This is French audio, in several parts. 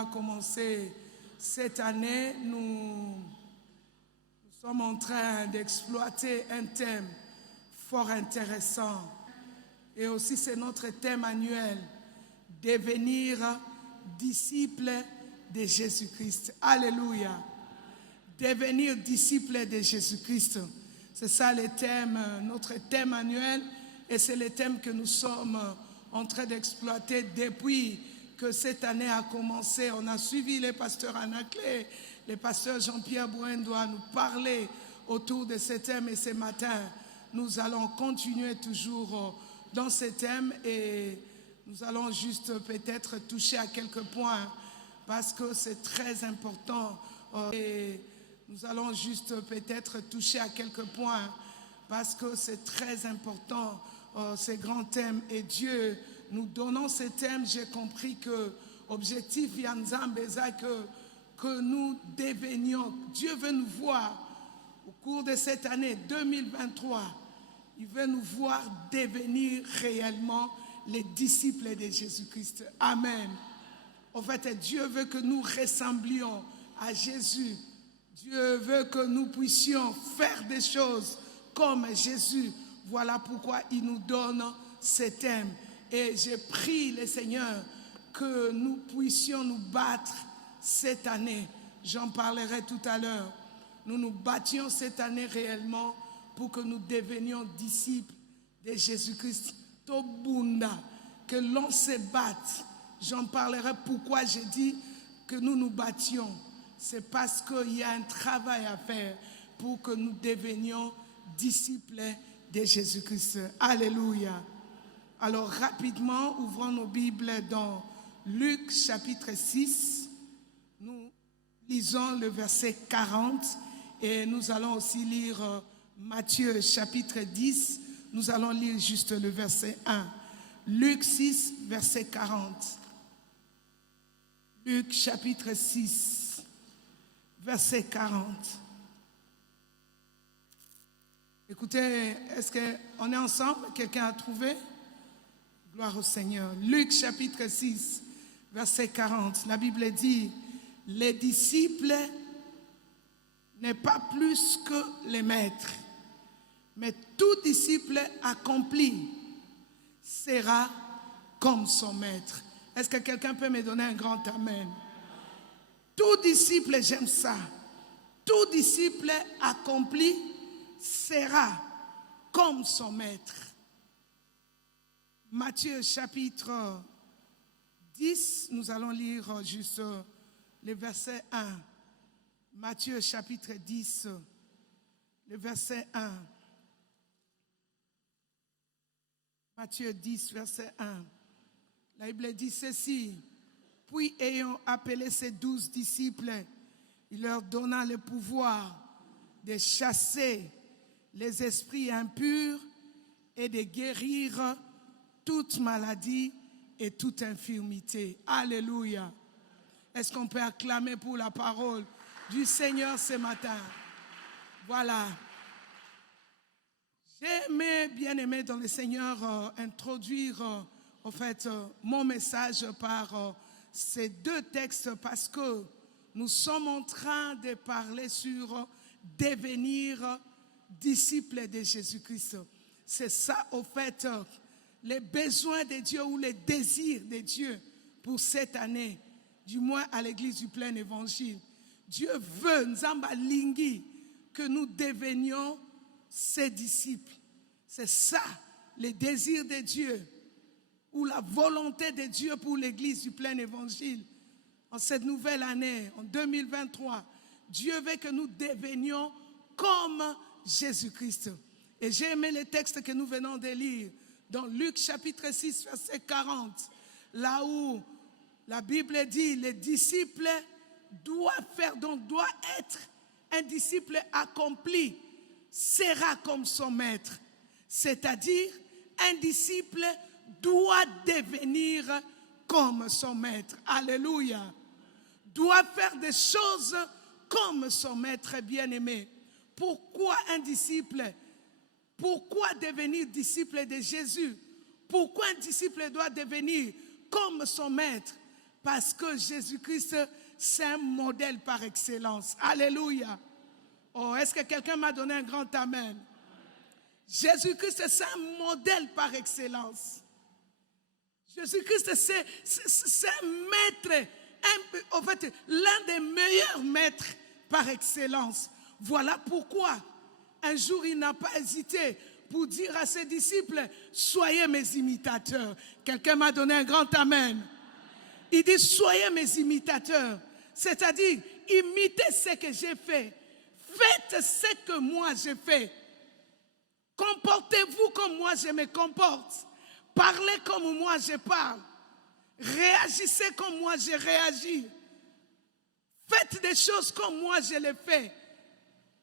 a commencé cette année, nous sommes en train d'exploiter un thème fort intéressant. Et aussi c'est notre thème annuel, devenir disciple de Jésus-Christ. Alléluia. Devenir disciple de Jésus-Christ. C'est ça le thème, notre thème annuel. Et c'est le thème que nous sommes en train d'exploiter depuis que cette année a commencé. On a suivi le pasteur Anaclé, le pasteur Jean-Pierre Bouendoua nous parler autour de ce thème. Et ce matin, nous allons continuer toujours dans ce thème et nous allons juste peut-être toucher à quelques points parce que c'est très important. Et nous allons juste peut-être toucher à quelques points parce que c'est très important, ces grands thèmes. Et Dieu, nous donnons ces thèmes, j'ai compris que l'objectif que nous devenions, Dieu veut nous voir au cours de cette année 2023, il veut nous voir devenir réellement les disciples de Jésus-Christ. Amen. En fait, Dieu veut que nous ressemblions à Jésus. Dieu veut que nous puissions faire des choses comme Jésus. Voilà pourquoi il nous donne ces thèmes. Et j'ai prié le Seigneur que nous puissions nous battre cette année. J'en parlerai tout à l'heure. Nous nous battions cette année réellement pour que nous devenions disciples de Jésus-Christ. Tobunda, que l'on se batte. J'en parlerai pourquoi j'ai dit que nous nous battions. C'est parce qu'il y a un travail à faire pour que nous devenions disciples de Jésus-Christ. Alléluia. Alors rapidement, ouvrons nos Bibles dans Luc chapitre 6. Nous lisons le verset 40 et nous allons aussi lire Matthieu chapitre 10. Nous allons lire juste le verset 1. Luc 6, verset 40. Luc chapitre 6, verset 40. Écoutez, est-ce qu'on est ensemble? Quelqu'un a trouvé? Gloire au Seigneur. Luc chapitre 6, verset 40. La Bible dit, les disciples n'est pas plus que les maîtres, mais tout disciple accompli sera comme son maître. Est-ce que quelqu'un peut me donner un grand amen? Tout disciple, j'aime ça. Tout disciple accompli sera comme son maître. Matthieu chapitre 10, nous allons lire juste le verset 1. Matthieu chapitre 10, le verset 1. Matthieu 10, verset 1. La Bible dit ceci. Puis ayant appelé ses 12 disciples, il leur donna le pouvoir de chasser les esprits impurs et de guérir toute maladie et toute infirmité. Alléluia. Est-ce qu'on peut acclamer pour la parole du Seigneur ce matin? Voilà. J'aimais, bien aimé dans le Seigneur, introduire en fait mon message par ces deux textes parce que nous sommes en train de parler sur devenir disciples de Jésus-Christ. C'est ça, au fait, les besoins de Dieu ou les désirs de Dieu pour cette année, du moins à l'église du plein évangile. Dieu veut, Nzamba Lingi, que nous devenions ses disciples. C'est ça, les désirs de Dieu ou la volonté de Dieu pour l'église du plein évangile. En cette nouvelle année, en 2023, Dieu veut que nous devenions comme Jésus-Christ. Et j'ai aimé le texte que nous venons de lire dans Luc chapitre 6, verset 40, là où la Bible dit, les disciples doivent faire, donc doit être un disciple accompli, sera comme son maître. C'est-à-dire, un disciple doit devenir comme son maître. Alléluia. Doit faire des choses comme son maître bien-aimé. Pourquoi un disciple? Pourquoi devenir disciple de Jésus? Pourquoi un disciple doit devenir comme son maître? Parce que Jésus-Christ, c'est un modèle par excellence. Alléluia. Oh, est-ce que quelqu'un m'a donné un grand amen? Jésus-Christ, c'est un modèle par excellence. Jésus-Christ, c'est un maître, en fait, l'un des meilleurs maîtres par excellence. Voilà pourquoi, un jour, il n'a pas hésité pour dire à ses disciples, soyez mes imitateurs. Quelqu'un m'a donné un grand amen. Il dit, soyez mes imitateurs. C'est-à-dire, imitez ce que j'ai fait. Faites ce que moi j'ai fait. Comportez-vous comme moi je me comporte. Parlez comme moi je parle. Réagissez comme moi je réagis. Faites des choses comme moi je les fais.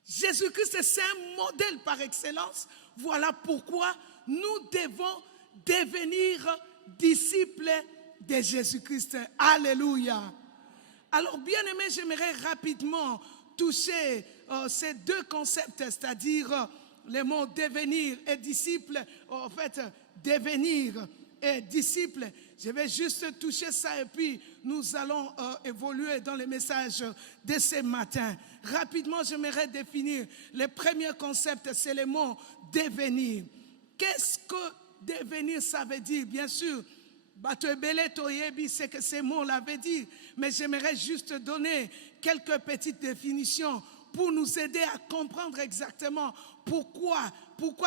Jésus-Christ, c'est un modèle par excellence. Voilà pourquoi nous devons devenir disciples de Jésus-Christ. Alléluia. Alors, bien aimé, j'aimerais rapidement toucher ces deux concepts, c'est-à-dire les mots devenir et disciple. En fait, devenir et disciple. Je vais juste toucher ça et puis nous allons évoluer dans les messages de ce matin. Rapidement, j'aimerais définir le premier concept, c'est le mot devenir. Qu'est-ce que devenir, ça veut dire? Bien sûr, c'est que ces mots l'avaient dit, mais j'aimerais juste donner quelques petites définitions pour nous aider à comprendre exactement pourquoi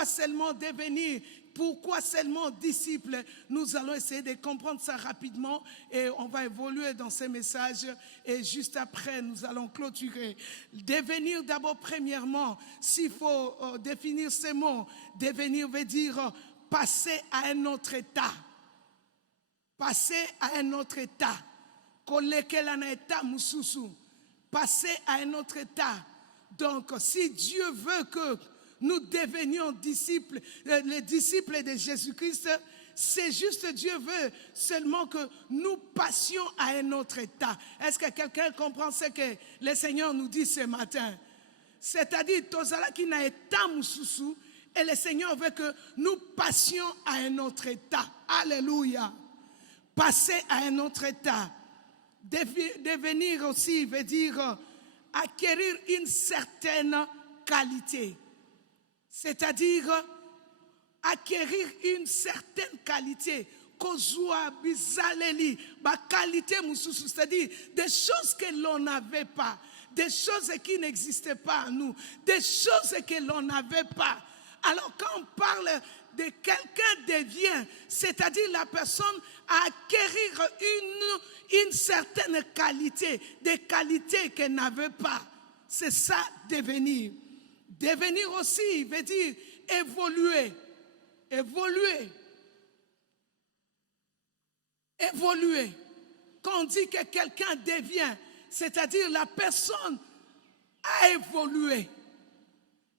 seulement devenir, pourquoi seulement disciple. Nous allons essayer de comprendre ça rapidement et on va évoluer dans ces messages et juste après nous allons clôturer. Devenir d'abord, premièrement, s'il faut définir ces mots, devenir veut dire passer à un autre état. Passer à un autre état. Passer à un autre état. Donc, si Dieu veut que nous devenions disciples, les disciples de Jésus-Christ, c'est juste Dieu veut seulement que nous passions à un autre état. Est-ce que quelqu'un comprend ce que le Seigneur nous dit ce matin? C'est-à-dire, Tozala qui n'a état mususu, et le Seigneur veut que nous passions à un autre état. Alléluia. Passer à un autre état. Devenir aussi veut dire acquérir une certaine qualité. C'est-à-dire acquérir une certaine qualité. C'est-à-dire des choses que l'on n'avait pas, des choses qui n'existaient pas en nous, des choses que l'on n'avait pas. Alors quand on parle de quelqu'un devient, c'est-à-dire la personne à acquérir une certaine qualité, des qualités qu'elle n'avait pas. C'est ça, devenir. Devenir aussi veut dire évoluer. Évoluer. Évoluer. Quand on dit que quelqu'un devient, c'est-à-dire la personne a évolué.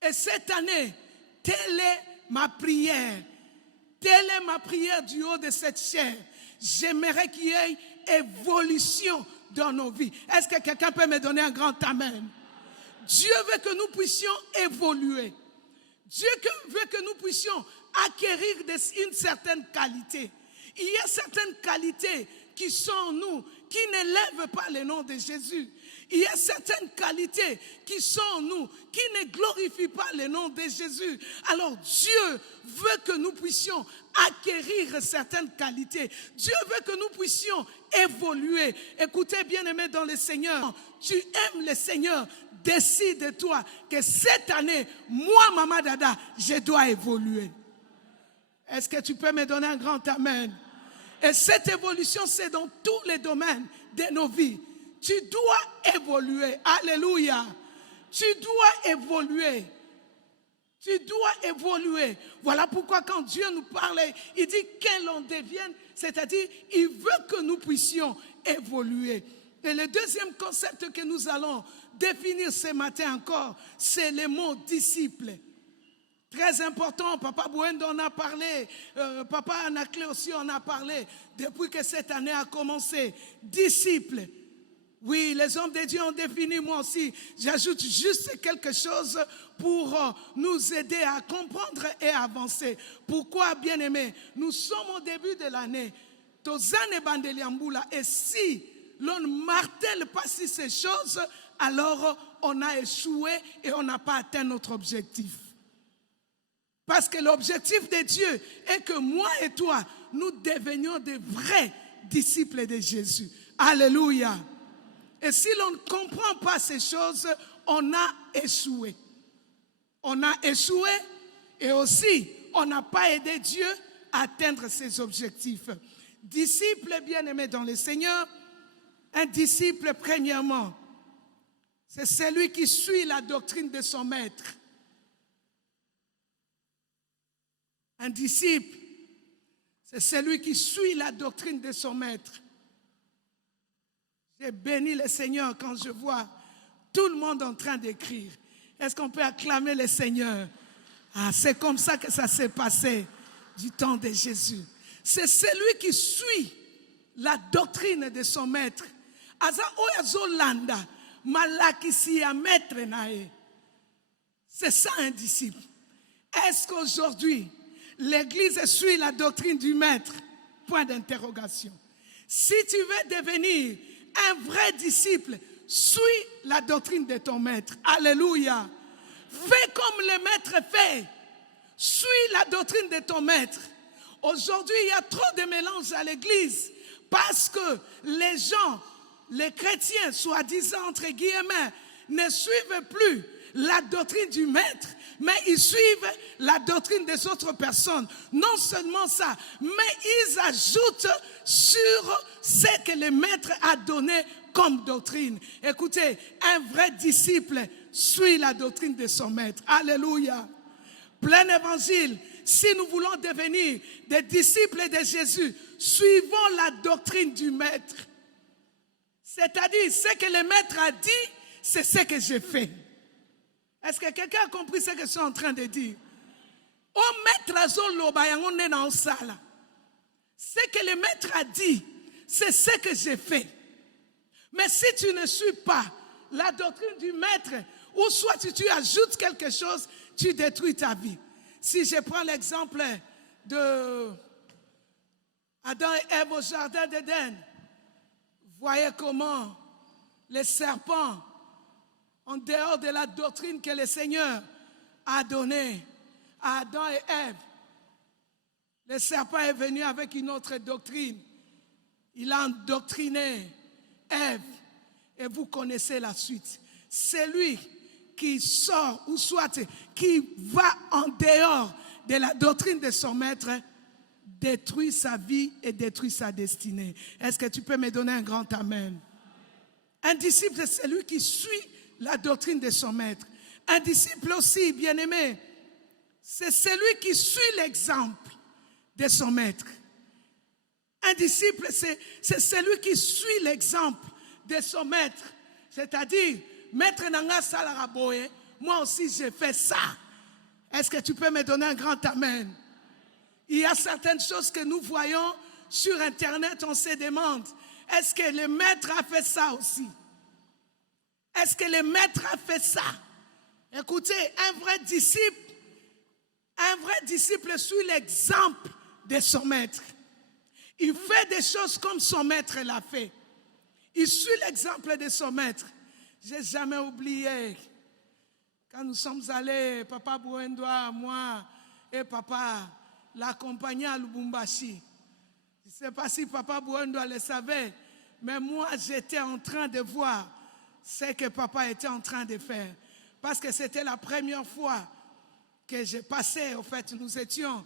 Et cette année, telle est ma prière. Telle est ma prière du haut de cette chair. J'aimerais qu'il y ait évolution dans nos vies. Est-ce que quelqu'un peut me donner un grand amen? Dieu veut que nous puissions évoluer. Dieu veut que nous puissions acquérir une certaine qualité. Il y a certaines qualités qui sont en nous, qui n'élèvent pas le nom de Jésus. Il y a certaines qualités qui sont en nous, qui ne glorifient pas le nom de Jésus. Alors Dieu veut que nous puissions acquérir certaines qualités. Dieu veut que nous puissions évoluer. Écoutez, bien-aimés dans le Seigneur, tu aimes le Seigneur, décide-toi que cette année, moi, Maman Dada, je dois évoluer. Est-ce que tu peux me donner un grand amen? Et cette évolution, c'est dans tous les domaines de nos vies. Tu dois évoluer. Alléluia. Tu dois évoluer. Tu dois évoluer. Voilà pourquoi quand Dieu nous parle, il dit que l'on devienne, c'est-à-dire il veut que nous puissions évoluer. Et le deuxième concept que nous allons définir ce matin encore, c'est le mot disciple. Très important, Papa Bouendo en a parlé, Papa Anaclé aussi en a parlé, depuis que cette année a commencé. Disciple. Oui, les hommes de Dieu ont défini, moi aussi. J'ajoute juste quelque chose pour nous aider à comprendre et à avancer. Pourquoi, bien-aimés, nous sommes au début de l'année. Et si l'on ne martèle pas sur ces choses, alors on a échoué et on n'a pas atteint notre objectif. Parce que l'objectif de Dieu est que moi et toi, nous devenions de vrais disciples de Jésus. Alléluia. Et si l'on ne comprend pas ces choses, on a échoué. On a échoué et aussi on n'a pas aidé Dieu à atteindre ses objectifs. Disciple bien-aimé dans le Seigneur, un disciple premièrement, c'est celui qui suit la doctrine de son maître. Un disciple, c'est celui qui suit la doctrine de son maître. J'ai béni le Seigneur quand je vois tout le monde en train d'écrire. Est-ce qu'on peut acclamer le Seigneur? Ah, c'est comme ça que ça s'est passé du temps de Jésus. C'est celui qui suit la doctrine de son maître. C'est ça un disciple. Est-ce qu'aujourd'hui, l'Église suit la doctrine du maître? Point d'interrogation. Si tu veux devenir un vrai disciple, suis la doctrine de ton maître. Alléluia. Fais comme le maître fait. Suis la doctrine de ton maître. Aujourd'hui, il y a trop de mélange à l'église parce que les gens, les chrétiens, soi-disant entre guillemets, ne suivent plus la doctrine du maître, mais ils suivent la doctrine des autres personnes. Non seulement ça, mais ils ajoutent sur ce que le maître a donné comme doctrine. Écoutez, un vrai disciple suit la doctrine de son maître. Alléluia. Plein évangile. Si nous voulons devenir des disciples de Jésus, suivons la doctrine du maître. C'est-à-dire, ce que le maître a dit, c'est ce que j'ai fait. Est-ce que quelqu'un a compris ce que je suis en train de dire? Ce que le maître a dit, c'est ce que j'ai fait. Mais si tu ne suis pas la doctrine du maître, ou soit tu ajoutes quelque chose, tu détruis ta vie. Si je prends l'exemple de Adam et Ève au jardin d'Éden, voyez comment les serpents, en dehors de la doctrine que le Seigneur a donnée à Adam et Ève, le serpent est venu avec une autre doctrine. Il a endoctriné Ève et vous connaissez la suite. C'est lui qui sort ou soit qui va en dehors de la doctrine de son maître, détruit sa vie et détruit sa destinée. Est-ce que tu peux me donner un grand amen? Un disciple, c'est celui qui suit la doctrine de son maître. Un disciple aussi, bien-aimé, c'est celui qui suit l'exemple de son maître. Un disciple, c'est celui qui suit l'exemple de son maître. C'est-à-dire, maître Nanga Salaraboye, moi aussi j'ai fait ça. Est-ce que tu peux me donner un grand amen? Il y a certaines choses que nous voyons sur Internet, on se demande, est-ce que le maître a fait ça aussi? Est-ce que le maître a fait ça? Écoutez, un vrai disciple suit l'exemple de son maître. Il fait des choses comme son maître l'a fait. Il suit l'exemple de son maître. Je n'ai jamais oublié, quand nous sommes allés, Papa Bouendoa, moi et Papa l'accompagnaient à Lubumbashi. Je ne sais pas si Papa Bouendoa le savait, mais moi j'étais en train de voir ce que Papa était en train de faire. Parce que c'était la première fois que j'ai passé, au fait, nous étions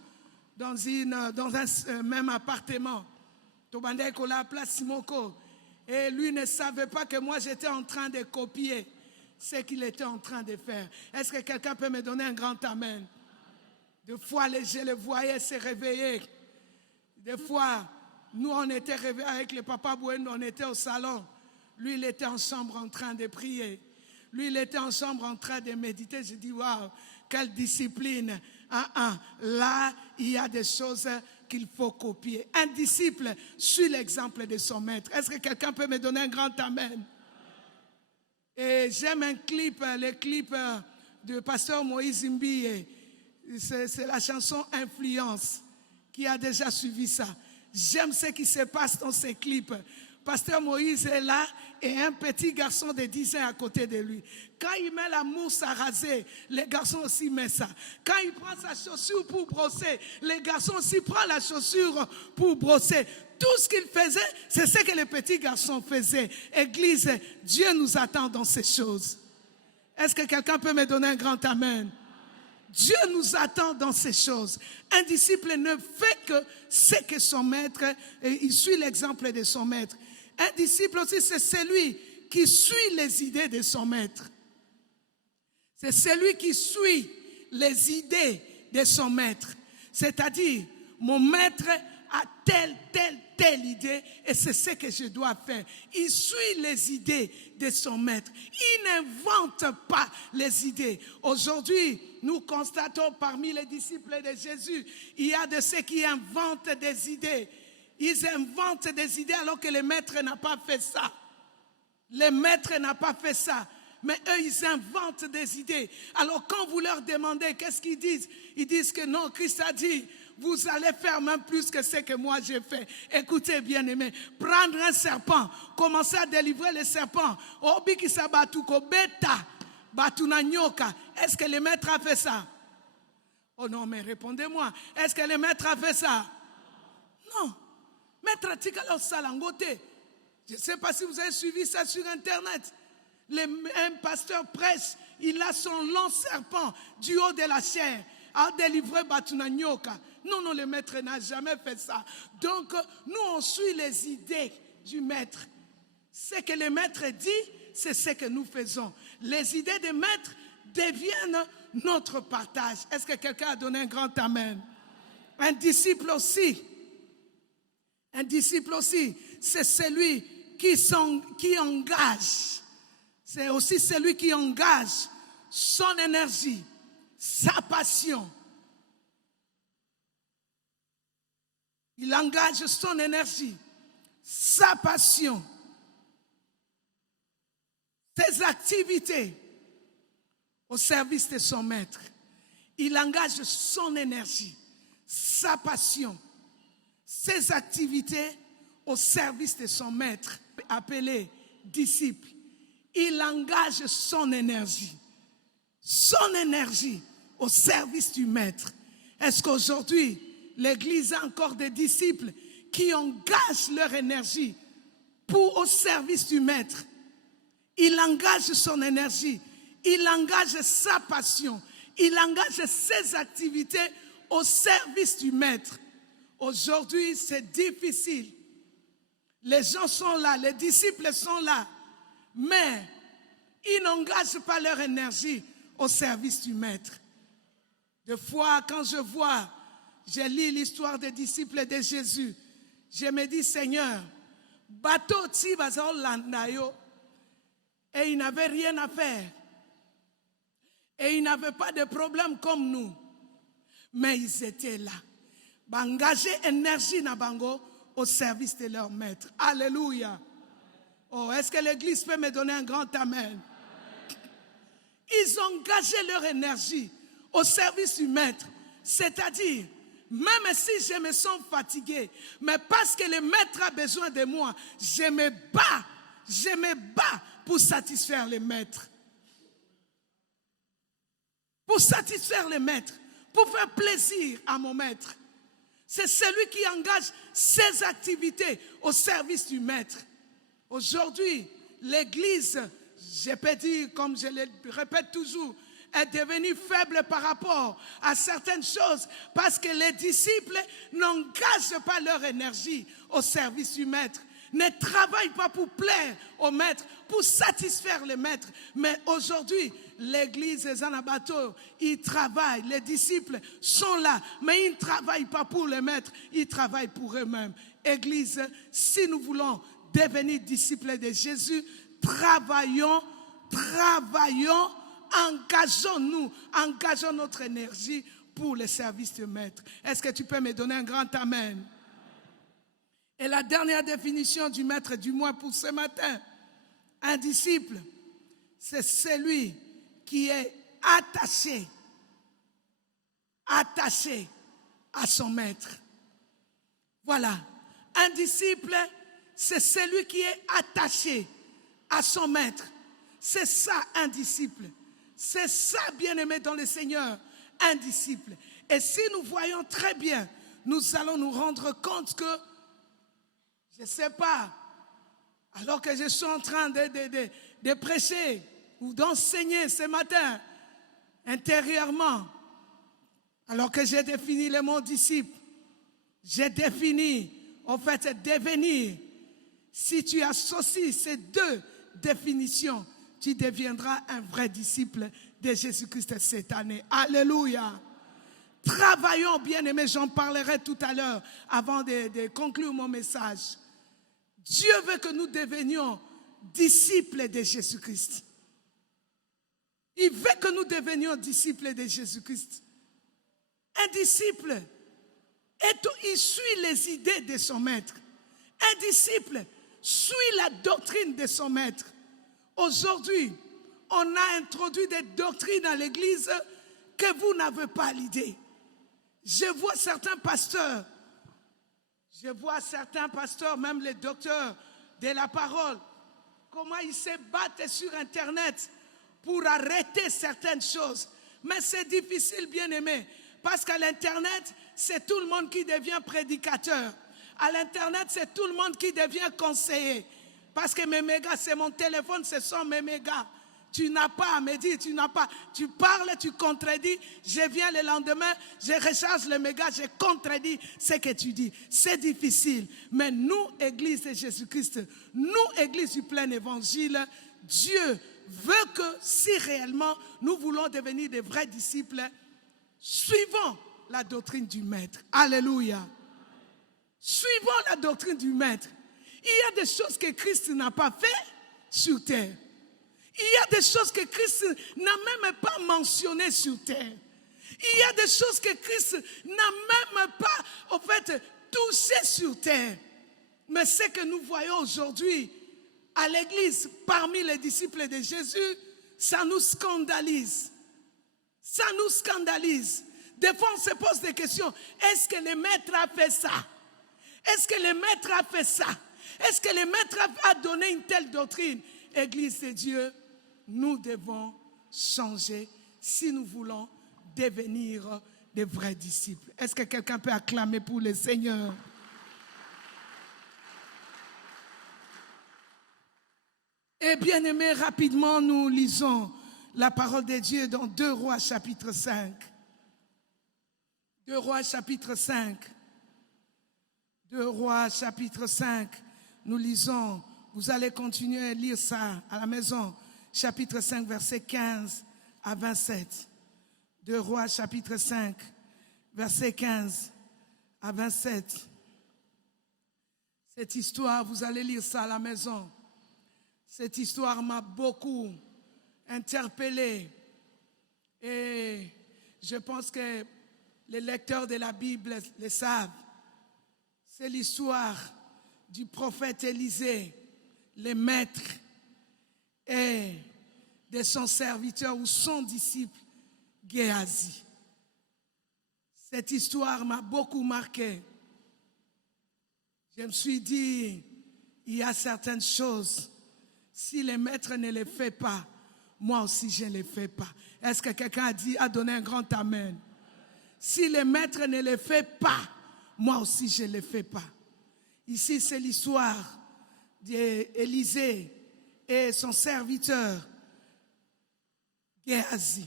dans un même appartement. Tobandé Kola, place Simoko. Et lui ne savait pas que moi j'étais en train de copier ce qu'il était en train de faire. Est-ce que quelqu'un peut me donner un grand amen? Des fois, je le voyais se réveiller. Des fois, nous on était réveillés avec le papa Bouendo, on était au salon. Lui, il était en chambre en train de prier. Lui, il était en chambre en train de méditer. Je dis, waouh, quelle discipline. Là, il y a des choses qu'il faut copier. Un disciple suit l'exemple de son maître. Est-ce que quelqu'un peut me donner un grand amen? Et j'aime un clip, le clip de pasteur Moïse Mbiye. C'est la chanson Influence qui a déjà suivi ça. J'aime ce qui se passe dans ces clips Pasteur Moïse est là et un petit garçon de 10 ans à côté de lui. Quand il met la mousse à raser, les garçons aussi mettent ça. Quand il prend sa chaussure pour brosser, les garçons aussi prennent la chaussure pour brosser. Tout ce qu'il faisait, c'est ce que les petits garçons faisaient. Église, Dieu nous attend dans ces choses. Est-ce que quelqu'un peut me donner un grand amen? Dieu nous attend dans ces choses. Un disciple ne fait que ce que son maître, et il suit l'exemple de son maître. Un disciple aussi, c'est celui qui suit les idées de son maître. C'est celui qui suit les idées de son maître. C'est-à-dire, mon maître a telle idée et c'est ce que je dois faire. Il suit les idées de son maître. Il n'invente pas les idées. Aujourd'hui, nous constatons parmi les disciples de Jésus, il y a de ceux qui inventent des idées. Ils inventent des idées alors que le maître n'a pas fait ça. Le maître n'a pas fait ça. Mais eux, ils inventent des idées. Alors quand vous leur demandez qu'est-ce qu'ils disent, ils disent que non, Christ a dit, vous allez faire même plus que ce que moi j'ai fait. Écoutez, bien-aimés, prendre un serpent, commencer à délivrer le serpent. Est-ce que le maître a fait ça? Oh non, mais répondez-moi. Est-ce que le maître a fait ça? Non. Maître Tikalo Salangote. Je ne sais pas si vous avez suivi ça sur Internet. Un pasteur prêche, il a son long serpent du haut de la chair à délivrer Batunanyoka. Non, le maître n'a jamais fait ça. Donc, nous, on suit les idées du maître. Ce que le maître dit, c'est ce que nous faisons. Les idées du maître deviennent notre partage. Est-ce que quelqu'un a donné un grand amen? Un disciple aussi, c'est celui qui engage. C'est aussi celui qui engage son énergie, sa passion. Il engage son énergie, sa passion, ses activités au service de son maître. Il engage son énergie, sa passion, ses activités au service de son maître, appelé disciple. Il engage son énergie au service du maître. Est-ce qu'aujourd'hui, l'Église a encore des disciples qui engagent leur énergie au service du maître? Il engage son énergie, il engage sa passion, il engage ses activités au service du maître. Aujourd'hui, c'est difficile. Les gens sont là, les disciples sont là, mais ils n'engagent pas leur énergie au service du maître. Des fois, quand je lis l'histoire des disciples de Jésus, je me dis, Seigneur, bateau ti baza landayo, et ils n'avaient rien à faire. Et ils n'avaient pas de problème comme nous. Mais ils étaient là. Engager énergie na bango au service de leur maître. Alléluia. Oh, est-ce que l'Église peut me donner un grand amen? Ils ont engagé leur énergie au service du maître. C'est-à-dire, même si je me sens fatigué, mais parce que le maître a besoin de moi, je me bats pour satisfaire le maître. Pour satisfaire le maître, pour faire plaisir à mon maître. C'est celui qui engage ses activités au service du maître. Aujourd'hui, l'Église, je peux dire, comme je le répète toujours, est devenue faible par rapport à certaines choses parce que les disciples n'engagent pas leur énergie au service du maître, ne travaillent pas pour plaire au maître, pour satisfaire le maître. Mais aujourd'hui, l'Église Zanabato, ils travaillent, les disciples sont là, mais ils ne travaillent pas pour le maître, ils travaillent pour eux-mêmes. Église, si nous voulons devenir disciples de Jésus, travaillons, engageons-nous, engageons notre énergie pour le service du maître. Est-ce que tu peux me donner un grand amen? Et la dernière définition du maître, du moins pour ce matin, un disciple, c'est celui qui est attaché à son maître. Voilà, un disciple, c'est celui qui est attaché à son maître. C'est ça un disciple. C'est ça, bien-aimé dans le Seigneur, un disciple. Et si nous voyons très bien, nous allons nous rendre compte que, je ne sais pas, alors que je suis en train de prêcher ou d'enseigner ce matin, intérieurement, alors que j'ai défini le mot disciple, j'ai défini, en fait, devenir. Si tu associes ces deux définitions, tu deviendras un vrai disciple de Jésus-Christ cette année. Alléluia. Travaillons, bien-aimés, j'en parlerai tout à l'heure avant de conclure mon message. Dieu veut que nous devenions disciples de Jésus-Christ. Il veut que nous devenions disciples de Jésus-Christ. Un disciple, il suit les idées de son maître. Un disciple suit la doctrine de son maître. Aujourd'hui, on a introduit des doctrines à l'église que vous n'avez pas l'idée. Je vois certains pasteurs, même les docteurs de la parole, comment ils se battent sur Internet pour arrêter certaines choses. Mais c'est difficile, bien aimé, parce qu'à l'Internet, c'est tout le monde qui devient prédicateur. À l'Internet, c'est tout le monde qui devient conseiller. Parce que mes mégas, c'est mon téléphone, ce sont mes mégas. Tu n'as pas à me dire, tu parles, tu contredis, je viens le lendemain, je recharge le méga, je contredis ce que tu dis. C'est difficile. Mais nous, Église de Jésus-Christ, nous, Église du plein évangile, Dieu veut que si réellement nous voulons devenir des vrais disciples, suivons la doctrine du Maître. Alléluia. Suivons la doctrine du Maître. Il y a des choses que Christ n'a pas fait sur terre. Il y a des choses que Christ n'a même pas mentionnées sur terre. Il y a des choses que Christ n'a même pas, en fait, touchées sur terre. Mais ce que nous voyons aujourd'hui à l'église, parmi les disciples de Jésus, ça nous scandalise. Ça nous scandalise. Des fois, on se pose des questions. Est-ce que le maître a fait ça? Est-ce que le maître a fait ça? Est-ce que le maître a donné une telle doctrine? Église de Dieu, nous devons changer si nous voulons devenir des vrais disciples. Est-ce que quelqu'un peut acclamer pour le Seigneur? Et bien aimé, rapidement, nous lisons la parole de Dieu dans 2 Rois chapitre 5. 2 Rois chapitre 5. 2 Rois chapitre 5. Nous lisons, vous allez continuer à lire ça à la maison. Chapitre 5, verset 15 à 27. 2 Rois chapitre 5, verset 15 à 27. Cette histoire, vous allez lire ça à la maison. Cette histoire m'a beaucoup interpellé. Et je pense que les lecteurs de la Bible le savent. C'est l'histoire du prophète Élisée, le maître, et de son serviteur ou son disciple Géasi. Cette histoire m'a beaucoup marqué. Je me suis dit, il y a certaines choses, si le maître ne les fait pas, moi aussi je ne les fais pas. Est-ce que quelqu'un a donné un grand amen? Si le maître ne les fait pas, moi aussi je ne les fais pas. Ici c'est l'histoire d'Élisée et son serviteur Géasi.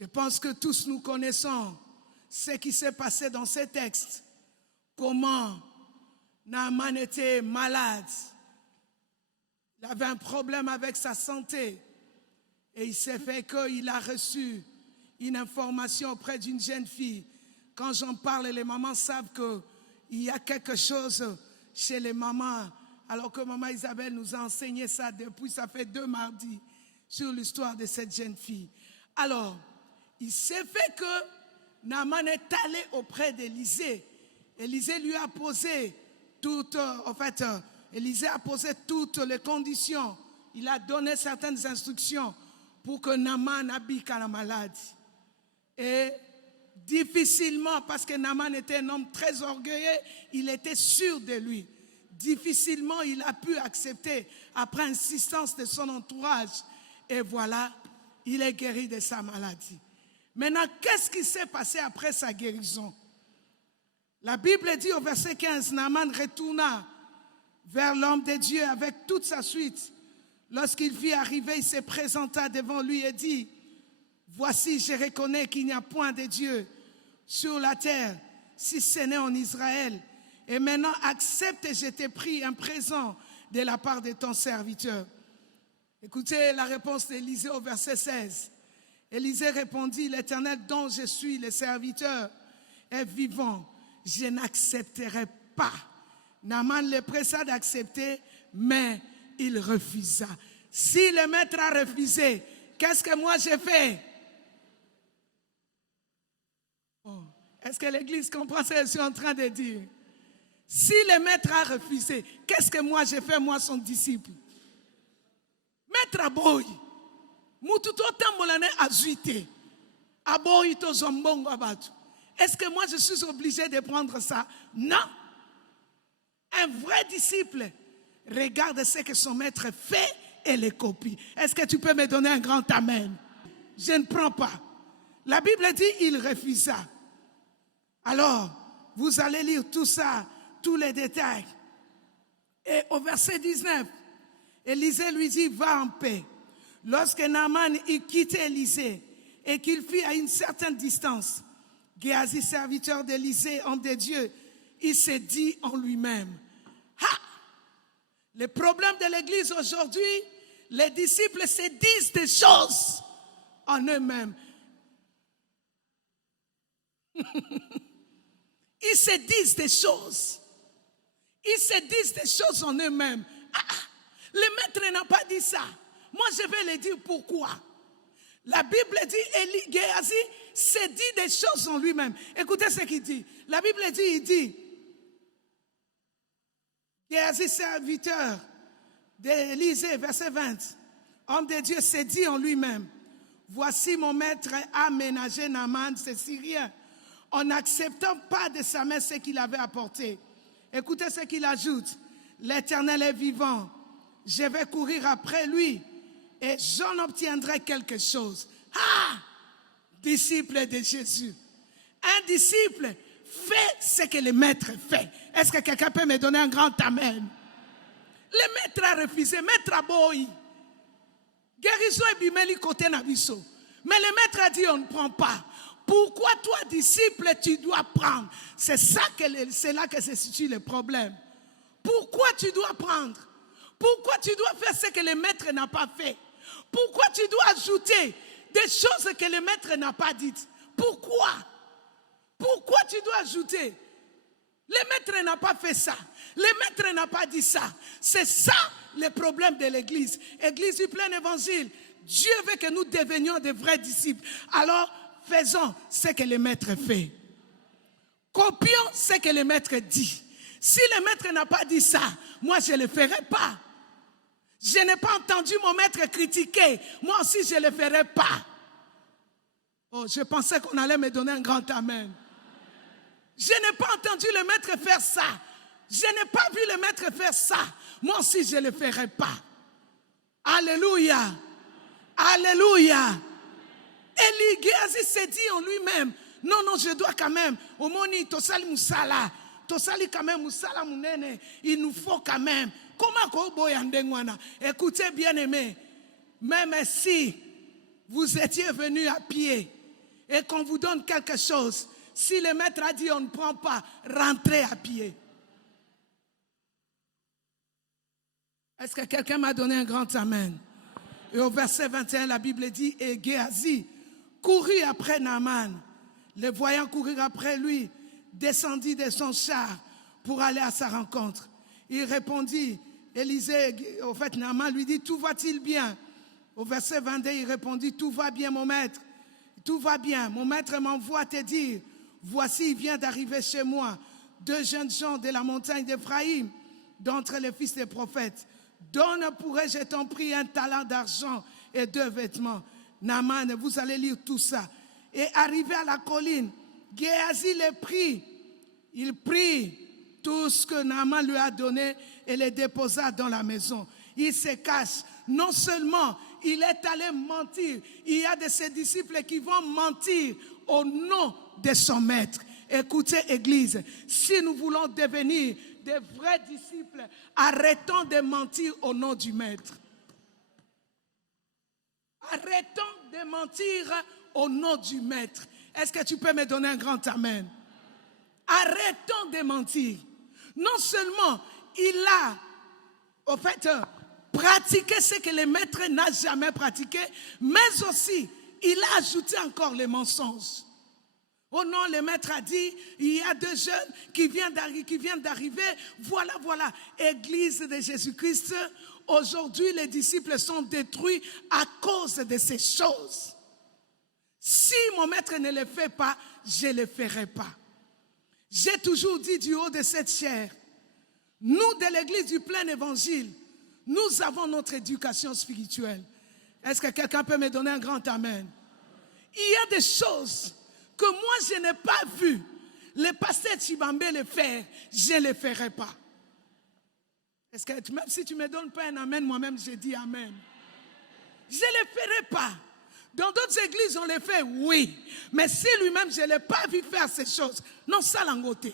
Je pense que tous nous connaissons ce qui s'est passé dans ces textes. Comment Naaman était malade. Il avait un problème avec sa santé. Et il s'est fait qu'il a reçu une information auprès d'une jeune fille. Quand j'en parle, les mamans savent qu'il y a quelque chose chez les mamans. Alors que maman Isabelle nous a enseigné ça depuis, ça fait 2 mardis, sur l'histoire de cette jeune fille. Alors, il s'est fait que Naaman est allé auprès d'Élisée. Élisée lui a posé Élisée a posé toutes les conditions. Il a donné certaines instructions pour que Naaman habite à la maladie. Et difficilement, parce que Naaman était un homme très orgueilleux, il était sûr de lui. difficilement il a pu accepter après insistance de son entourage. Et voilà, il est guéri de sa maladie. Maintenant, qu'est-ce qui s'est passé après sa guérison? La Bible dit au verset 15, Naaman retourna vers l'homme de Dieu avec toute sa suite. Lorsqu'il vit arriver, il se présenta devant lui et dit, voici, je reconnais qu'il n'y a point de Dieu sur la terre, si ce n'est en Israël. Et maintenant, accepte et je t'ai pris un présent de la part de ton serviteur. Écoutez la réponse d'Élisée au verset 16. Élisée répondit, l'Éternel dont je suis le serviteur est vivant. Je n'accepterai pas. Naaman le pressa d'accepter, mais il refusa. Si le maître a refusé, qu'est-ce que moi j'ai fait? Oh, est-ce que l'Église comprend ce que je suis en train de dire? Si le maître a refusé, qu'est-ce que moi j'ai fait, moi son disciple? Maître aboy, mututo tambolane azuite, aboy to zombongo abatu. Est-ce que moi je suis obligé de prendre ça? Non. Un vrai disciple regarde ce que son maître fait et les copie. Est-ce que tu peux me donner un grand amen? Je ne prends pas. La Bible dit il refusa. Alors, vous allez lire tout ça, tous les détails. Et au verset 19, Élisée lui dit, va en paix. Lorsque Naaman eut quitté Élisée et qu'il fut à une certaine distance, Géasi, serviteur d'Élisée, homme de Dieu, il s'est dit en lui-même, le problème de l'Église aujourd'hui, les disciples se disent des choses en eux-mêmes. Ils se disent des choses. Ils se disent des choses en eux-mêmes. Le maître n'a pas dit ça. Moi, je vais le dire pourquoi. La Bible dit, Géasi se dit des choses en lui-même. Écoutez ce qu'il dit. La Bible dit, il dit, Géasi, serviteur d'Élisée, verset 20, homme de Dieu s'est dit en lui-même, voici mon maître a ménagé Naaman, ce Syrien, en n'acceptant pas de sa main ce qu'il avait apporté. Écoutez ce qu'il ajoute, l'Éternel est vivant, je vais courir après lui et j'en obtiendrai quelque chose. Disciple de Jésus. Un disciple fait ce que le maître fait. Est-ce que quelqu'un peut me donner un grand amen? Le maître a refusé, maître a boy. Guérison et bimeli côté nabiso. Mais le maître a dit on ne prend pas. Pourquoi toi, disciple, tu dois prendre? C'est là que se situe le problème. Pourquoi tu dois prendre? Pourquoi tu dois faire ce que le maître n'a pas fait? Pourquoi tu dois ajouter des choses que le maître n'a pas dites? Pourquoi? Pourquoi tu dois ajouter? Le maître n'a pas fait ça. Le maître n'a pas dit ça. C'est ça le problème de l'Église. Église du plein évangile. Dieu veut que nous devenions de vrais disciples. Alors, faisons ce que le maître fait. Copions ce que le maître dit. Si le maître n'a pas dit ça, moi je ne le ferai pas. Je n'ai pas entendu mon maître critiquer. Moi aussi je ne le ferai pas. Oh, je pensais qu'on allait me donner un grand amen. Je n'ai pas entendu le maître faire ça. Je n'ai pas vu le maître faire ça. Moi aussi je ne le ferai pas. Alléluia. Alléluia. Et Géasi s'est dit en lui-même, non, je dois quand même, au moni, tosali musala, tosali quand même musala munene, il nous faut quand même. Comment kobo yandengwana? Écoutez bien aimé, même si vous étiez venu à pied et qu'on vous donne quelque chose, si le maître a dit on ne prend pas, rentrez à pied. Est-ce que quelqu'un m'a donné un grand amen? Et au verset 21, la Bible dit, et Géasi courut après Naaman, le voyant courir après lui, descendit de son char pour aller à sa rencontre. Il répondit, Élisée, au fait Naaman lui dit, tout va-t-il bien? Au verset 22, il répondit, tout va bien mon maître, tout va bien. Mon maître m'envoie te dire, voici il vient d'arriver chez moi, 2 jeunes gens de la montagne d'Éphraïm, d'entre les fils des prophètes. Donne pourrais-je t'en prie 1 talent d'argent et 2 vêtements. Naaman, vous allez lire tout ça. Et arrivé à la colline, Géasi les prit. Il prit tout ce que Naaman lui a donné et les déposa dans la maison. Il se cache. Non seulement il est allé mentir, il y a de ses disciples qui vont mentir au nom de son maître. Écoutez, Église, si nous voulons devenir des vrais disciples, arrêtons de mentir au nom du maître. Arrêtons de mentir au nom du maître. Est-ce que tu peux me donner un grand amen? Arrêtons de mentir. Non seulement il a, au fait, pratiqué ce que le maître n'a jamais pratiqué, mais aussi il a ajouté encore les mensonges. Oh non, le maître a dit, il y a 2 jeunes qui viennent d'arriver. Voilà. Église de Jésus-Christ, aujourd'hui les disciples sont détruits à cause de ces choses. Si mon maître ne le fait pas, je ne le ferai pas. J'ai toujours dit du haut de cette chair, nous de l'église du plein évangile, nous avons notre éducation spirituelle. Est-ce que quelqu'un peut me donner un grand amen? Il y a des choses que moi je n'ai pas vu le pasteur Chibambe le faire, je ne le ferai pas. Est-ce que même si tu ne me donnes pas un amen, moi-même je dis amen. Je ne le ferai pas. Dans d'autres églises on le fait, oui. Mais si lui-même je ne l'ai pas vu faire ces choses, non, ça l'angoté.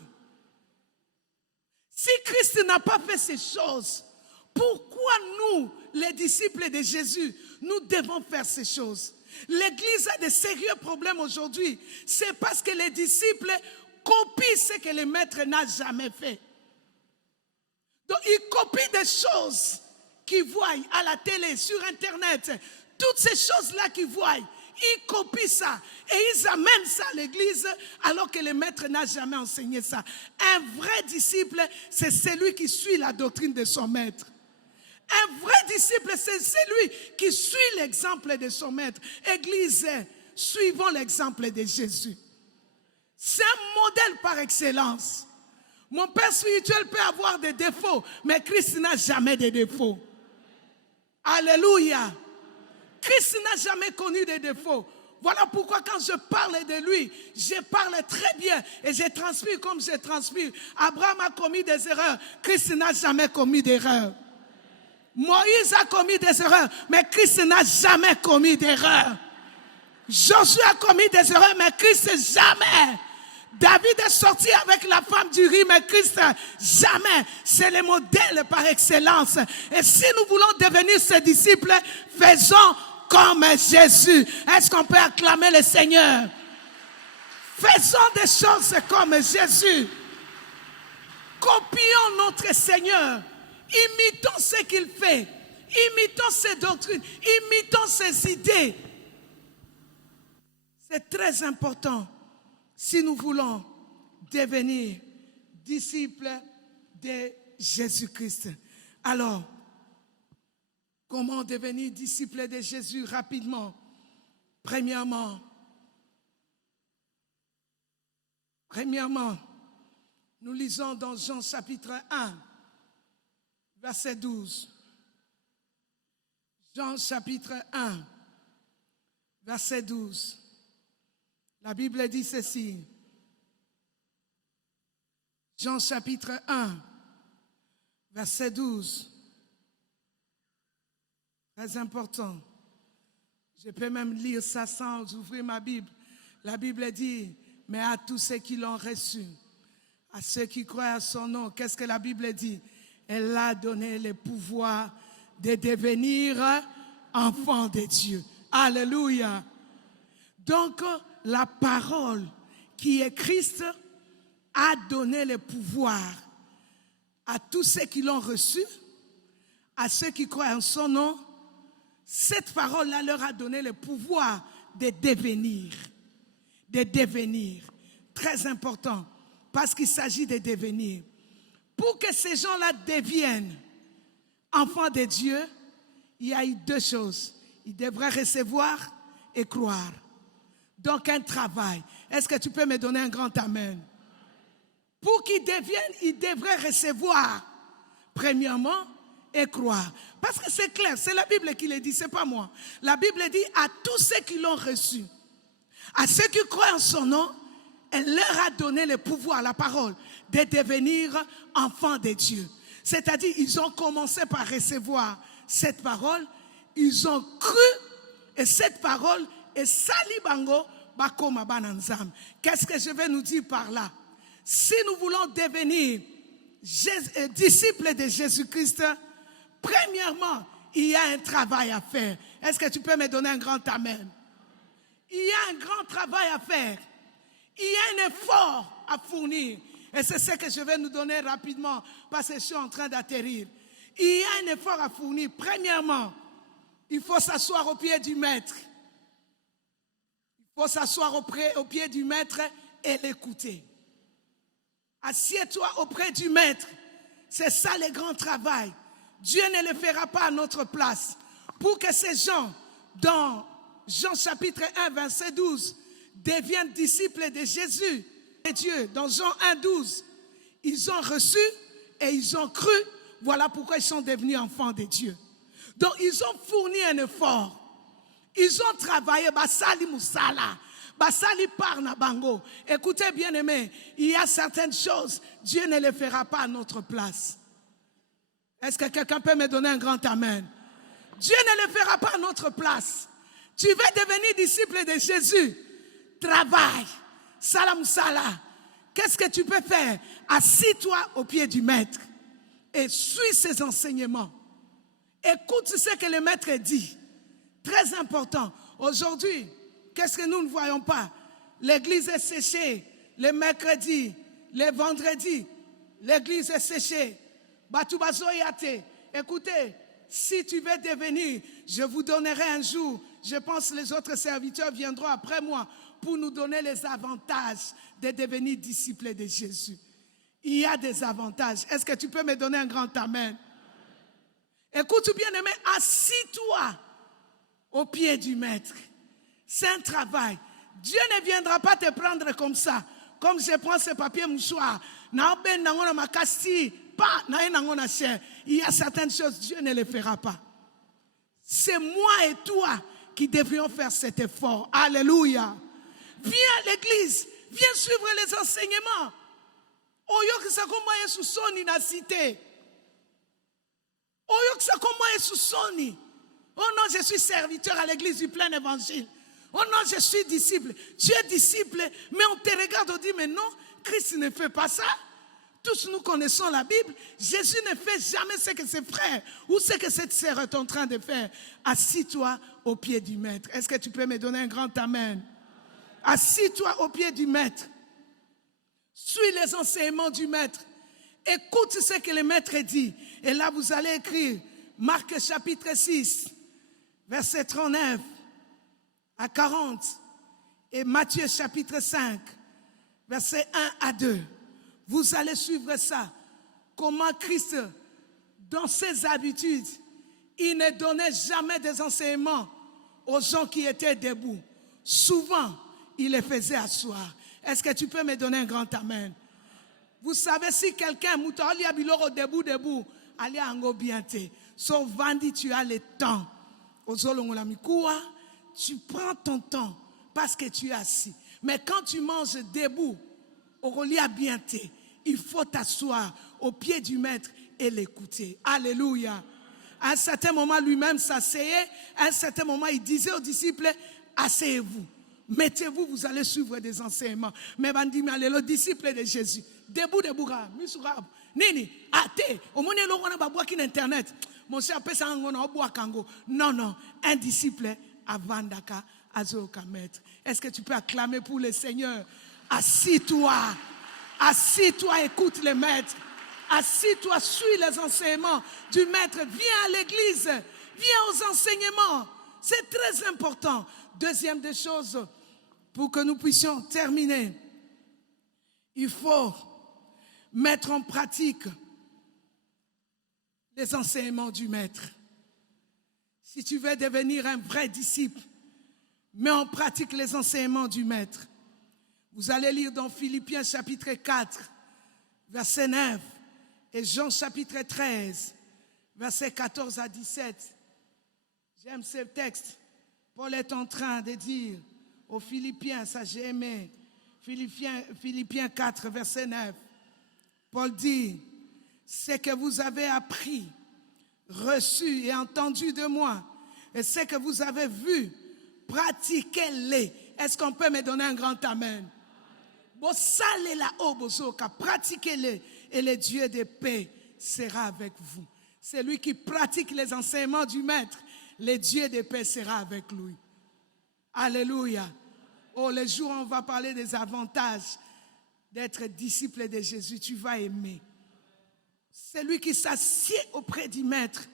Si Christ n'a pas fait ces choses, pourquoi nous, les disciples de Jésus, nous devons faire ces choses? L'Église a de sérieux problèmes aujourd'hui. C'est parce que les disciples copient ce que le maître n'a jamais fait. Donc ils copient des choses qu'ils voient à la télé, sur Internet. Toutes ces choses-là qu'ils voient, ils copient ça. Et ils amènent ça à l'Église alors que le maître n'a jamais enseigné ça. Un vrai disciple, c'est celui qui suit la doctrine de son maître. Un vrai disciple, c'est celui qui suit l'exemple de son maître. Église, suivons l'exemple de Jésus. C'est un modèle par excellence. Mon père spirituel peut avoir des défauts, mais Christ n'a jamais de défauts. Alléluia. Christ n'a jamais connu de défauts. Voilà pourquoi quand je parle de lui, je parle très bien et je transpire comme je transpire. Abraham a commis des erreurs, Christ n'a jamais commis d'erreurs. Moïse a commis des erreurs, mais Christ n'a jamais commis d'erreurs. Josué a commis des erreurs, mais Christ jamais. David est sorti avec la femme du riz, mais Christ jamais. C'est le modèle par excellence. Et si nous voulons devenir ses disciples, faisons comme Jésus. Est-ce qu'on peut acclamer le Seigneur? Faisons des choses comme Jésus. Copions notre Seigneur. Imitons ce qu'il fait. Imitons ses doctrines. Imitons ses idées. C'est très important si nous voulons devenir disciples de Jésus-Christ. Alors, comment devenir disciple de Jésus rapidement? Premièrement, nous lisons dans Jean chapitre 1, verset 12. Jean chapitre 1, verset 12. La Bible dit ceci. Jean chapitre 1, verset 12. Très important. Je peux même lire ça sans ouvrir ma Bible. La Bible dit, mais à tous ceux qui l'ont reçu, à ceux qui croient à son nom, qu'est-ce que la Bible dit? Elle a donné le pouvoir de devenir enfants de Dieu. Alléluia. Donc, la parole qui est Christ a donné le pouvoir à tous ceux qui l'ont reçu, à ceux qui croient en son nom. Cette parole-là leur a donné le pouvoir de devenir. De devenir. Très important, parce qu'il s'agit de devenir. Pour que ces gens-là deviennent enfants de Dieu, il y a eu 2 choses. Ils devraient recevoir et croire. Donc un travail. Est-ce que tu peux me donner un grand amen? Pour qu'ils deviennent, ils devraient recevoir, premièrement, et croire. Parce que c'est clair, c'est la Bible qui le dit, c'est pas moi. La Bible dit à tous ceux qui l'ont reçu, à ceux qui croient en son nom, elle leur a donné le pouvoir, la parole, de devenir enfants de Dieu. C'est-à-dire, ils ont commencé par recevoir cette parole, ils ont cru, et cette parole est sali bango bakoma bananzam. Qu'est-ce que je vais nous dire par là? Si nous voulons devenir disciples de Jésus-Christ, premièrement, il y a un travail à faire. Est-ce que tu peux me donner un grand amen? Il y a un grand travail à faire. Il y a un effort à fournir. Et c'est ce que je vais nous donner rapidement parce que je suis en train d'atterrir. Il y a un effort à fournir. Premièrement, il faut s'asseoir au pied du maître. Il faut s'asseoir au pied du maître et l'écouter. Assieds-toi auprès du maître. C'est ça le grand travail. Dieu ne le fera pas à notre place. Pour que ces gens, dans Jean chapitre 1, verset 12, deviennent disciples de Jésus et Dieu. Dans Jean 1, 12, ils ont reçu et ils ont cru. Voilà pourquoi ils sont devenus enfants de Dieu. Donc, ils ont fourni un effort. Ils ont travaillé. Basali Moussala. Basali Parna Bango. Écoutez, bien-aimés, il y a certaines choses, Dieu ne les fera pas à notre place. Est-ce que quelqu'un peut me donner un grand amen? Dieu ne le fera pas à notre place. Tu veux devenir disciple de Jésus? Travaille. Salam Salah. Qu'est-ce que tu peux faire? Assis-toi au pied du maître et suis ses enseignements. Écoute ce que le maître dit. Très important. Aujourd'hui, qu'est-ce que nous ne voyons pas? L'église est séchée. Les mercredis, les vendredis, l'église est séchée. Batubazoyate. Écoutez, si tu veux devenir, je vous donnerai un jour, je pense que les autres serviteurs viendront après moi pour nous donner les avantages de devenir disciples de Jésus. Il y a des avantages. Est-ce que tu peux me donner un grand amen? Écoute bien aimé, assis-toi au pied du maître. C'est un travail. Dieu ne viendra pas te prendre comme ça. Comme je prends ce papier mouchoir. Il y a certaines choses, Dieu ne les fera pas. C'est moi et toi qui devrions faire cet effort. Alléluia. Viens à l'église. Viens suivre les enseignements. Oh non, je suis serviteur à l'église du plein évangile. Oh non, je suis disciple. Tu es disciple, mais on te regarde, on dit, mais non, Christ ne fait pas ça. Tous nous connaissons la Bible. Jésus ne fait jamais ce que ses frères ou ce que cette sœur est en train de faire. Assis-toi au pied du maître. Est-ce que tu peux me donner un grand amen? Assis-toi au pied du maître. Suis les enseignements du maître. Écoute ce que le maître dit. Et là, vous allez écrire Marc chapitre 6, verset 39 à 40. Et Matthieu chapitre 5, verset 1 à 2. Vous allez suivre ça. Comment Christ, dans ses habitudes, il ne donnait jamais des enseignements aux gens qui étaient debout. Souvent, il les faisait asseoir. Est-ce que tu peux me donner un grand amen? Vous savez, si quelqu'un, debout, allez à Ango Bienté. Sauf Vandi, tu as le temps. Tu prends ton temps parce que tu es assis. Mais quand tu manges debout, il faut t'asseoir au pied du maître et l'écouter. Alléluia. À un certain moment, lui-même s'asseyait. À un certain moment, il disait aux disciples, asseyez-vous. Mettez-vous, vous allez suivre des enseignements. Mais le disciple de Jésus, debout, Nini, ate, au moment où on a boire internet, mon cher pesa ngona boire kango. Non, un disciple avant d'aka azoka maître. Est-ce que tu peux acclamer pour le Seigneur? Assis-toi, écoute le maître. Assis-toi, suis les enseignements du maître. Viens à l'église, viens aux enseignements. C'est très important. Deuxième des choses, pour que nous puissions terminer, il faut mettre en pratique les enseignements du maître. Si tu veux devenir un vrai disciple, mets en pratique les enseignements du maître. Vous allez lire dans Philippiens chapitre 4, verset 9, et Jean chapitre 13, verset 14 à 17. J'aime ce texte. Paul est en train de dire aux Philippiens, ça j'ai aimé, Philippiens 4, verset 9. Paul dit, ce que vous avez appris, reçu et entendu de moi, et ce que vous avez vu, pratiquez-les. Est-ce qu'on peut me donner un grand amen? Pratiquez-les et le Dieu de paix sera avec vous. Celui qui pratique les enseignements du Maître, le Dieu de paix sera avec lui. Alléluia. Oh, les jours où on va parler des avantages d'être disciple de Jésus, tu vas aimer. Celui qui s'assied auprès du Maître,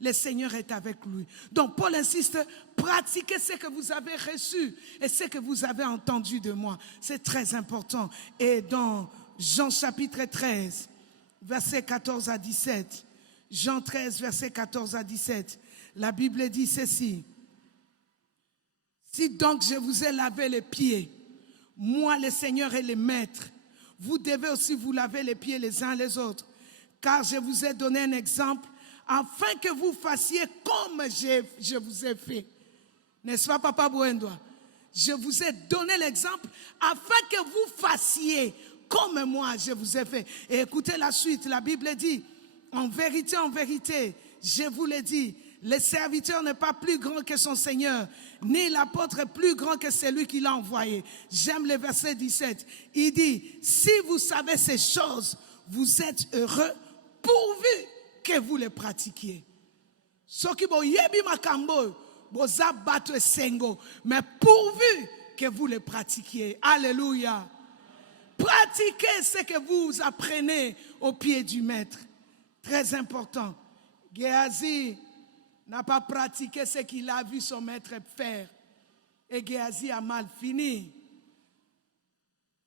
le Seigneur est avec lui. Donc Paul insiste, pratiquez ce que vous avez reçu et ce que vous avez entendu de moi. C'est très important. Et dans Jean chapitre 13, versets 14 à 17, Jean 13, versets 14 à 17, la Bible dit ceci. Si donc je vous ai lavé les pieds, moi le Seigneur et le Maître, vous devez aussi vous laver les pieds les uns les autres, car je vous ai donné un exemple afin que vous fassiez comme je vous ai fait. N'est-ce pas, Papa Bouendoa? Je vous ai donné l'exemple afin que vous fassiez comme moi je vous ai fait. Et écoutez la suite, la Bible dit, en vérité, je vous l'ai dit, le serviteur n'est pas plus grand que son Seigneur, ni l'apôtre plus grand que celui qui l'a envoyé. J'aime le verset 17. Il dit, si vous savez ces choses, vous êtes heureux pourvu que vous les pratiquiez. Mais pourvu que vous les pratiquiez. Alléluia. Pratiquez ce que vous apprenez au pied du Maître. Très important. Géasi n'a pas pratiqué ce qu'il a vu son maître faire. Et Géasi a mal fini.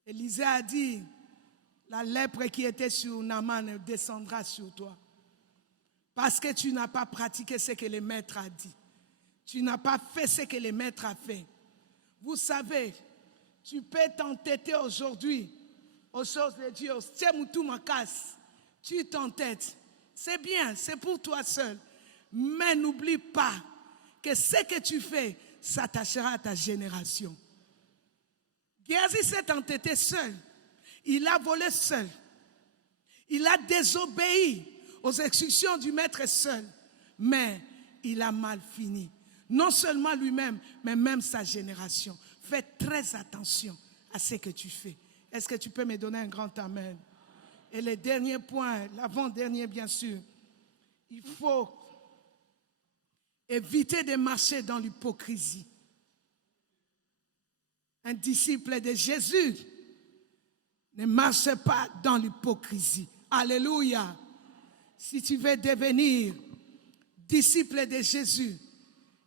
Élisée a dit, la lèpre qui était sur Naaman descendra sur toi. Parce que tu n'as pas pratiqué ce que le maître a dit. Tu n'as pas fait ce que le maître a fait. Vous savez, tu peux t'entêter aujourd'hui aux choses de Dieu. Tu t'entêtes. C'est bien, c'est pour toi seul. Mais n'oublie pas que ce que tu fais s'attachera à ta génération. Géasi s'est entêté seul. Il a volé seul. Il a désobéi aux instructions du maître seul. Mais il a mal fini. Non seulement lui-même, mais même sa génération. Fais très attention à ce que tu fais. Est-ce que tu peux me donner un grand amen? Et le dernier point, l'avant-dernier bien sûr, il faut éviter de marcher dans l'hypocrisie. Un disciple de Jésus ne marche pas dans l'hypocrisie. Alléluia. Si tu veux devenir disciple de Jésus,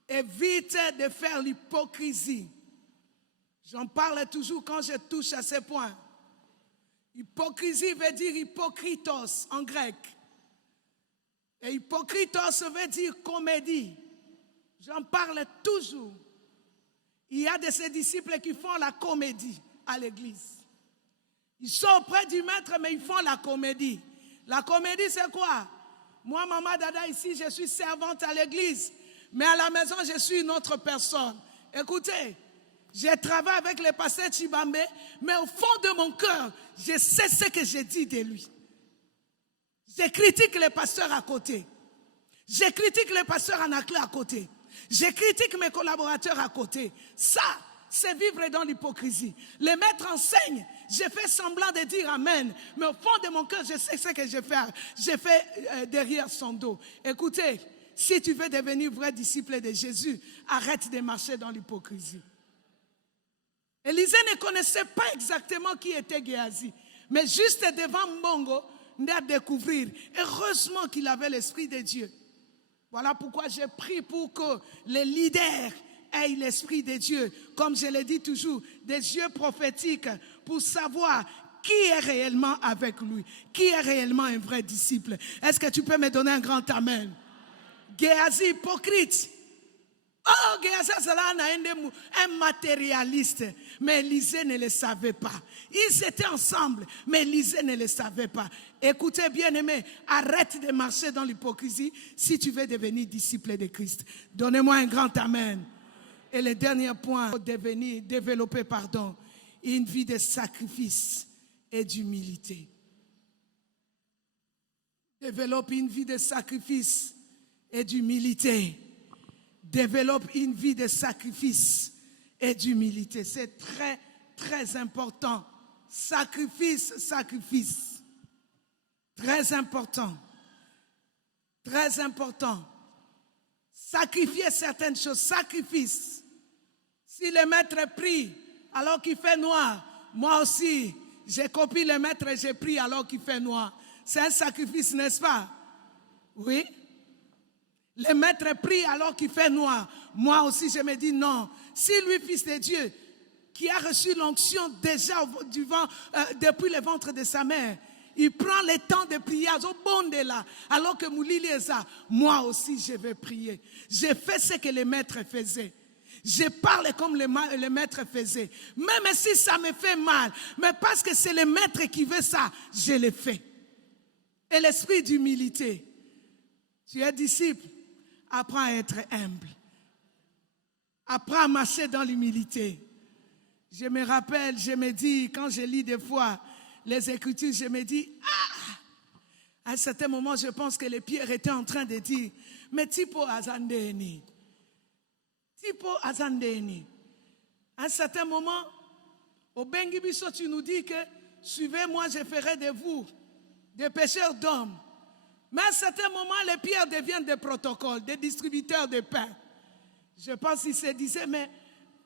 évite de faire l'hypocrisie. J'en parle toujours quand je touche à ce point. Hypocrisie veut dire hypocritos en grec. Et hypocritos veut dire comédie. J'en parle toujours. Il y a de ces disciples qui font la comédie à l'église. Ils sont auprès du maître, mais ils font la comédie. La comédie, c'est quoi? Moi, Maman Dada, ici, je suis servante à l'église. Mais à la maison, je suis une autre personne. Écoutez, je travaille avec le pasteur Chibambe, mais au fond de mon cœur, je sais ce que je dis de lui. Je critique les pasteurs à côté. Je critique les pasteurs Anaclé à côté. Je critique mes collaborateurs à côté. Ça, c'est vivre dans l'hypocrisie. Le maître enseigne, je fais semblant de dire amen, mais au fond de mon cœur, je sais ce que je fais derrière son dos. Écoutez, si tu veux devenir vrai disciple de Jésus, arrête de marcher dans l'hypocrisie. Élisée ne connaissait pas exactement qui était Géasi, mais juste devant Mbongo, il a découvert. Heureusement qu'il avait l'Esprit de Dieu. Voilà pourquoi j'ai prié pour que les leaders aient l'Esprit de Dieu, comme je le dis toujours, des yeux prophétiques pour savoir qui est réellement avec lui, qui est réellement un vrai disciple. Est-ce que tu peux me donner un grand amen? Géasi hypocrite. Oh, Géasi un matérialiste. Mais Élisée ne le savait pas. Ils étaient ensemble, mais Élisée ne le savait pas. Écoutez, bien-aimés, arrête de marcher dans l'hypocrisie si tu veux devenir disciple de Christ. Donnez-moi un grand amen. Et le dernier point, développer, une vie de sacrifice et d'humilité. Développe une vie de sacrifice et d'humilité. Développe une vie de sacrifice et d'humilité. C'est très, très important. Sacrifice, sacrifice. Très important. Très important. Sacrifier certaines choses. Sacrifice. Si le maître prie alors qu'il fait noir, moi aussi, j'ai copié le maître et j'ai prié alors qu'il fait noir. C'est un sacrifice, n'est-ce pas? Oui. Le maître prie alors qu'il fait noir. Moi aussi, je me dis non. Si lui, fils de Dieu, qui a reçu l'onction déjà depuis le ventre de sa mère, il prend le temps de prier alors que Moulili est ça, moi aussi, je vais prier. Je fais ce que le maître faisait. Je parle comme le maître faisait. Même si ça me fait mal, mais parce que c'est le maître qui veut ça, je le fais. Et l'esprit d'humilité. Tu es disciple, apprends à être humble. Apprends à marcher dans l'humilité. Je me rappelle, je me dis, quand je lis des fois les Écritures, je me dis, à un certain moment, je pense que les pierres étaient en train de dire, mais tipo azandeni. Tipo azandeni. À un certain moment, au Bengibiso, tu nous dis que suivez-moi, je ferai de vous des pêcheurs d'hommes. Mais à un certain moment, les pierres deviennent des protocoles, des distributeurs de pain. Je pense qu'il se disait, mais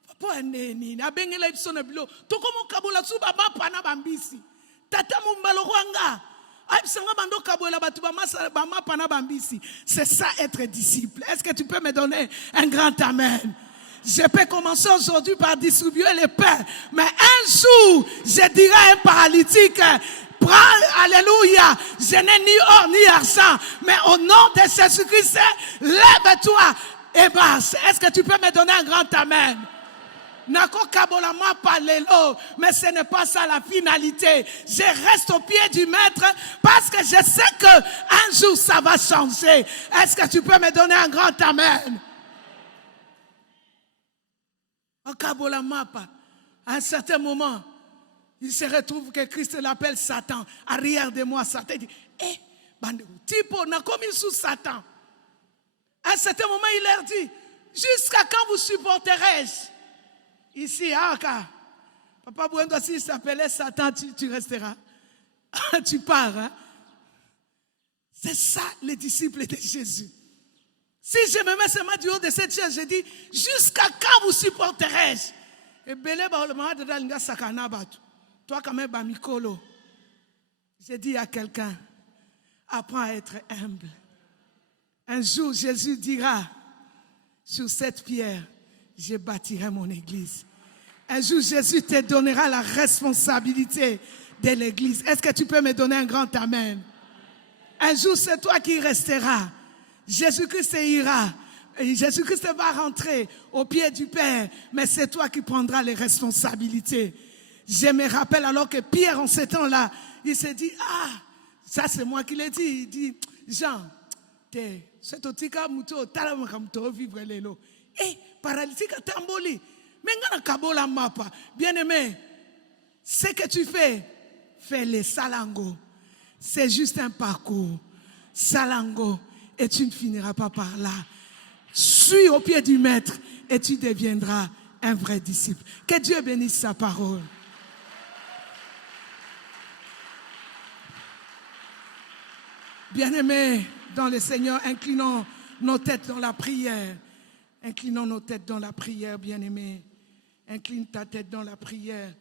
papa neni, na bengela ipsone bilo, to komo kabola suba ba pana bambisi. Tata mumbalo kwanga. Aipsanga bando kabola batu ba ma pana bambisi. C'est ça être disciple. Est-ce que tu peux me donner un grand amen? Je peux commencer aujourd'hui par distribuer le pain, mais un jour, je dirai à un paralytique, prends, alléluia, je n'ai ni or ni argent, mais au nom de Jésus-Christ, lève-toi et marche. Est-ce que tu peux me donner un grand amen? Nako kabolama palelo, mais ce n'est pas ça la finalité. Je reste au pied du maître parce que je sais que un jour ça va changer. Est-ce que tu peux me donner un grand amen? À un certain moment, il se retrouve que Christ l'appelle Satan. Arrière de moi, Satan dit, tipo, n'a commis sous Satan. À un certain moment, il leur dit, jusqu'à quand vous supporterai-je? Ici, Papa Bouendo, s'il s'appelait Satan, tu resteras. Tu pars. Hein? C'est ça, les disciples de Jésus. Si je me mets seulement du haut de cette chaise, je dis, jusqu'à quand vous supporterai-je? Et Belé Baolema de Dalinga Sakana Batu. Toi, quand même, Bamikolo. J'ai dit à quelqu'un, apprends à être humble. Un jour, Jésus dira, sur cette pierre, je bâtirai mon église. Un jour, Jésus te donnera la responsabilité de l'église. Est-ce que tu peux me donner un grand amen? Un jour, c'est toi qui resteras. Jésus-Christ ira. Jésus-Christ va rentrer au pied du Père, mais c'est toi qui prendras les responsabilités. Je me rappelle alors que Pierre, en ce temps-là, il s'est dit, ça c'est moi qui l'ai dit. Il dit, Jean, c'est au tika muto, talamakamuto, vivre l'élo. Et paralytique tamboli, mais ngana kabola mapa. Bien-aimé, ce que tu fais les salango. C'est juste un parcours. Salango, et tu ne finiras pas par là. Suis au pied du maître et tu deviendras un vrai disciple. Que Dieu bénisse sa parole. Bien-aimés dans le Seigneur, inclinons nos têtes dans la prière. Inclinons nos têtes dans la prière, bien-aimés. Incline ta tête dans la prière.